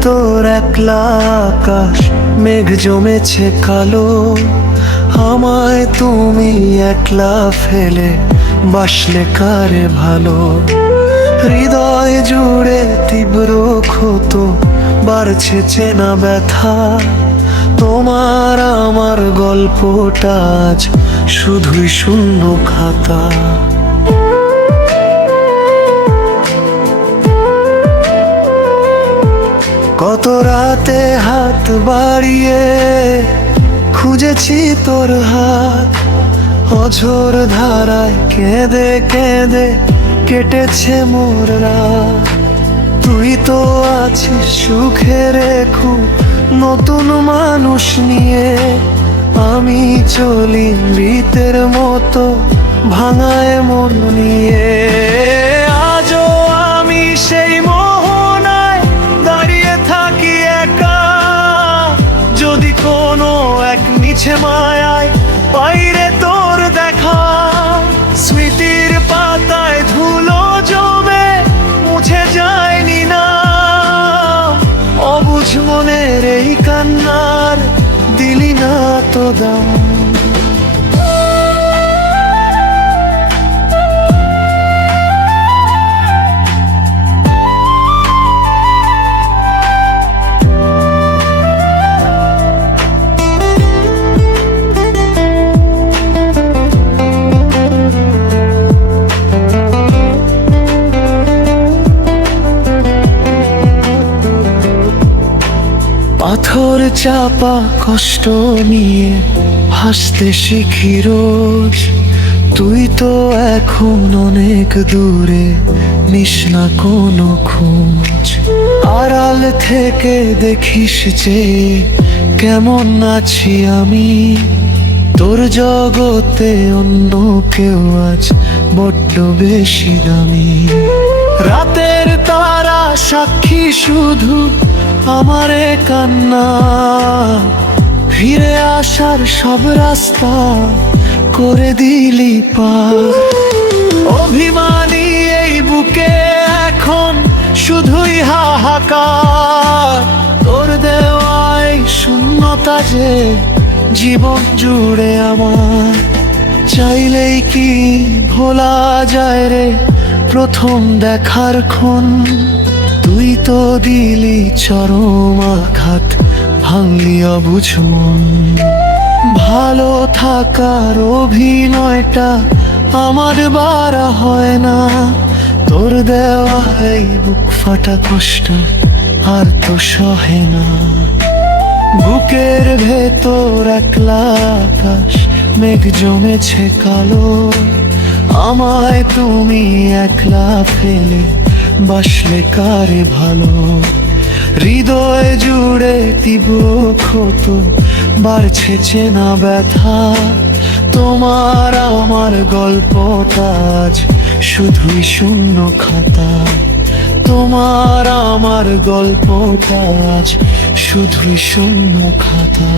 ভেতর একলা আকাশ, মেঘ জমেছে কালো। আমায় তুমি একলা ফেলে বাসলে কারে ভালো। হৃদয় জুড়ে তীব্র ক্ষত, বাড়ছে চেনা ব্যথা। তোমার আমার গল্পটা আজ শুধুই শূন্য খাতা। কত রাতে হাত বাড়িয়ে খুঁজেছি তোর হাত, অঝোর ধারায় কেঁদে কেঁদে কেটেছে মোর রাত। তুই তো আছিস সুখে রেখু নতুন মানুষ নিয়ে, আমি চলি মৃতের মতো ভাঙায় মন নিয়ে। আজও আমি সেই মোহনায় দাঁড়িয়ে থাকি একা, যদি কোনো এক মিছে মায়ায় বাইরে তোর দেখা। স্মৃতির পাতায় ধুলো জমে মুছে যায়নি না, অবুঝ মনের এই কান্নার দিলি না তো দাম। পাথর চাপা কষ্ট নিয়ে হাসতে শিখি রোজ। তুই তো এখন অনেক দূরে, নিস না কোনো খোঁজ। আড়াল থেকে দেখিস যে কেমন আছি আমি, তোর জগতে অন্য কেউ আজ বড্ড বেশি দামি। রাতের তারা সাক্ষী শুধু আমারে কান্না, ফিরে আসার সব রাস্তা করে দিলি পার। অভিমানী এই বুকে এখন শুধুই হাহাকার, তোর দেওয়াই শূন্যতা যে জীবন জুড়ে আমার। চাইলেই কি ভোলা যায় রে প্রথম দেখার ক্ষণ, তুই তো দিলি চরম আঘাত, ভাঙলি অবুঝ মন। ভালো থাকার অভিনয়টা আমার বারা হয় না, তোর দেওয়া এই বুক ফাটা কষ্ট আর তো সহে না। বুকের ভেতর একলা আকাশ, মেঘ জমেছে কালো। আমায় তুমি একলা ফেলে বাসলে কারে ভালো। হৃদয় জুড়ে তীব্র ক্ষত, বাড়ছে চেনা ব্যথা। তোমার আমার গল্পটা আজ শুধুই শূন্য খাতা। তোমার আমার গল্পটা আজ শুধুই শূন্য খাতা।